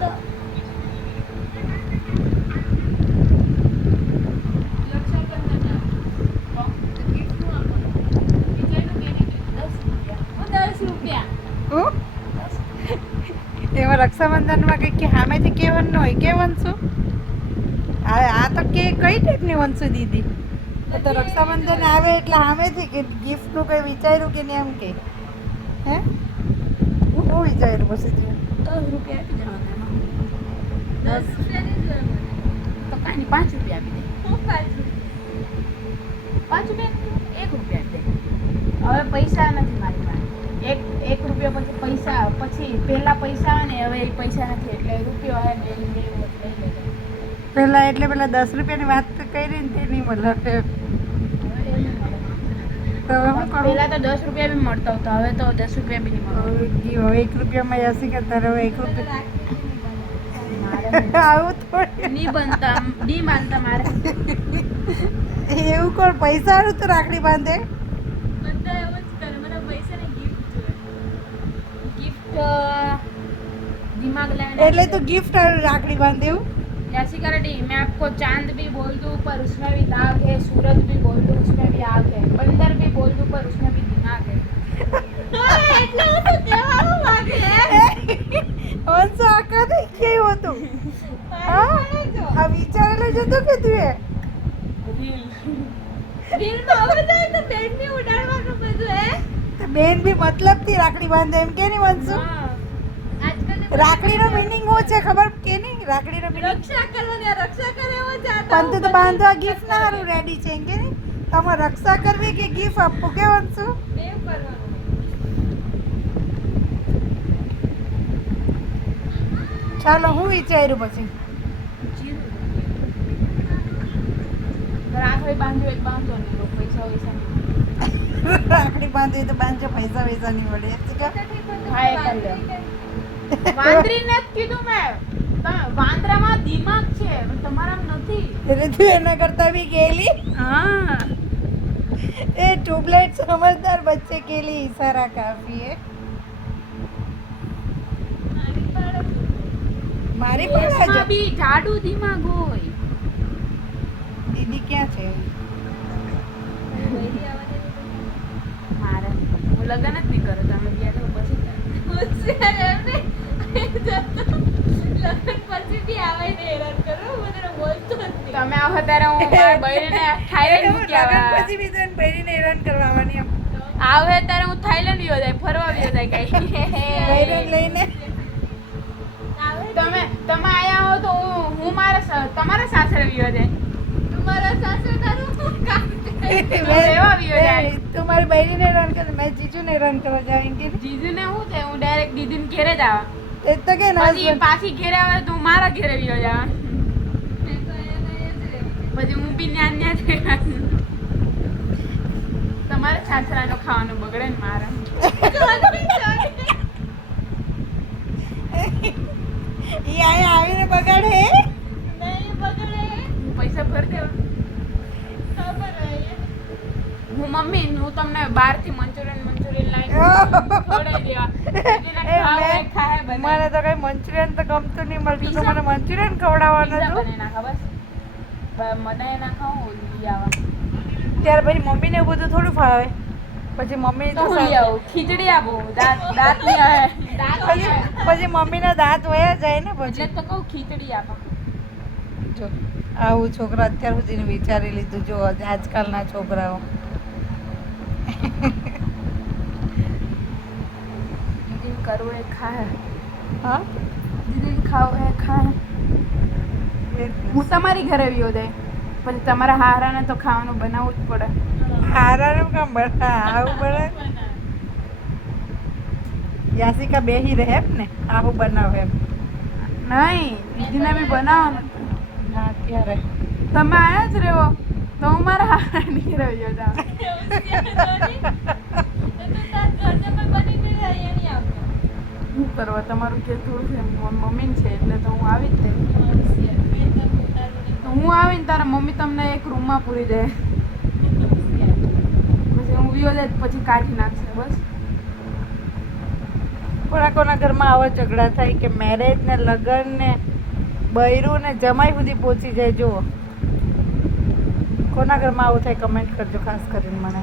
તો એમાં રક્ષાબંધનમાં કંઈક કે સામેથી કેવાનું હોય કેવાનું શું આ તો કે કઈ ટાઈપની વંશુ દીદી તો રક્ષાબંધન આવે એટલે સામેથી કે ગિફ્ટનું કંઈ વિચાર્યું કે નહીં એમ કે હે હું વિચાર્યું પછી તું 10 રૂપિયા આપી દેવાના એમાં 10 રૂપિયાની જ હોય તો કાંઈ નહીં 5 રૂપિયા આપી દે હું 5 રૂપિયા 1 રૂપિયા આપી દે હવે પૈસા નથી મારી પાસે એક રૂપિયા પછી પૈસા પછી પહેલા પૈસા આવે ને હવે એ પૈસા નથી એટલે રૂપિયો આવે ને લઈ લેજો પહેલાં એટલે પેલા 10 રૂપિયાની વાત તો કરી ને તે નહીં મળે તો હવે હું કરું પહેલા તો 10 રૂપિયા બી મળતા હતા હવે તો 10 રૂપિયા બી નહીં મળતા હવે 1 રૂપિયામાં યાસી કરતા હવે 1 રૂપિયા આવું થોડી નહીં બનતા નહીં માનતા મારે એવું કોણ પૈસાનું તો રાખડી બાંધે બધા એવું જ કરે મને પૈસાની ગિફ્ટ ગિફ્ટ दिमाग लगाना એટલે તું ગિફ્ટ રાખડી બાંધ્યું जैसी करेडी मैं आपको चांद भी बोल दूं पर उसमें भी दाग है सूरज भी बोल दूं उसमें भी आग है बंदर भी बोल दूं पर उसमें भी दिमाग है એટલે તો દેવાનું લાગે ઓનસો આકા દે કેવું હતું હા આ વિચારેલું જ હતું કે તું એ રીલ માં આવે તો બેન ની ઉડાડવાનું બધું હે તો બેન બી મતલબથી રાખડી બાંધે એમ કે નહીં વંશુ રાખડીનો મીનિંગ શું છે ખબર કે નહીં રાખડીનો મીનિંગ રક્ષા કરવાની રક્ષા કરે એવો જાતા પણ તું તો બાંધવા ગિફ્ટ ના હારું રેડી છે એમ કે નહીં તમે રક્ષા કરવી કે ગિફ્ટ આપવું કે વંશુ એમ કરવાનું ચાલો હું વિચાર્યું પછી રાખડી બાંધ્યો એક બાંધો ને પૈસા વૈસા રાખડી બાંધવી તો બાંધજો પૈસા વૈસા નહીં મળે એમ કે હા એ કરી લે વાંદરી ને કીધું મેં વાંદરામાં દિમાગ છે તમારામાં નથી એટલે તું એના કરતા બી ગેલી હા એ ट्यूबलाइट समझदार बच्चे के लिए इशारा काफी है મારી પણ એમાં બી જાડુ દિમાગ હોય દીદી ક્યાં છે મારે હું લગન જ નહીં કરું તમે બી તો પછી તમે આવો ત્યારે હું મારા બહેરીને થાઈલેન્ડ મૂકી લગન આવા પછી બી તને બૈરીને હેરાન કરવાની એમ આવે ત્યારે હું થાઈલેન્ડ ગયો જાય ફરવા ગયો જાય કઈ બૈરન લઈને તમે આયા હો તો હું મારા તમારા સાસરે ગયો જાય તમારા સાસરે તારું શું કામ છે રેવા ગયો જાય તું મારી બૈરીને હેરાન કરે મેં જીજુને હેરાન કરવા જાવ કે જીજુને શું છે હું ડાયરેક્ટ દીદીને ઘેરે જ આવા એ તો કે ના પછી પાછી ઘેરે આવે તો હું મારા ઘેરે ગયો જા પછી હું બી ન્યા તમારે સાસરાનો ખાવાનું બગડે ને મારા ઈ આયા આવીને બગાડે નહીં બગડે પૈસા ભર દેવા હું મમ્મી હું તમને બહારથી મંચુરિયન લાવી ખવડાવી દેવા ખાય બને મને તો કઈ મંચુરિયન તો ગમતું નહીં મળતું તો મને મંચુરિયન ખવડાવવાનું પીઝા હતું બને નાખા બસ મને ના ખાવું લઈ આવા ત્યારે પછી મમ્મીને એવું બધું થોડું ફાવે પછી મમ્મી તો હું લઈ આવું ખીચડી આપું દાંત નહીં આવે પછી મમ્મીના દાંત વયા જાય ને એટલે પછી તો કહું ખીચડી આપો જો આવું છોકરા અત્યાર સુધીને વિચારી લીધું જો આજકાલના છોકરાઓ દીદી કરવું એ ખાય હા દીદી ખાવું એ ખાય હું તમારી ઘરે આવ્યો જાય પછી તમારા હારાને તો ખાવાનું બનાવવું જ પડે હારાનું કામ બના આવું બને યાસિકા બેહી રહે એમ ને આવું બનાવે એમ નહીં દીદીને બી બનાવવાનું હા ત્યારે તમે આયા જ રહેવો તો હું મારા હારાની ઘરે આવ્યો જાઉં શું કરવા તમારું કે થોડું છે મમ્મી છે એટલે તો હું આવી જ જાય તો હું આવીને તારા મમ્મી તમને એક રૂમમાં પૂરી દે પછી હું વિયો જાય પછી કાઢી નાખશે બસ કોના કોના ઘરમાં આવા ઝઘડા થાય કે મેરેજ ને લગ્ન ને બૈરું ને જમાઈ સુધી પહોંચી જાય? જુઓ કોના ઘરમાં આવું થાય કમેન્ટ કરજો ખાસ કરીને મને.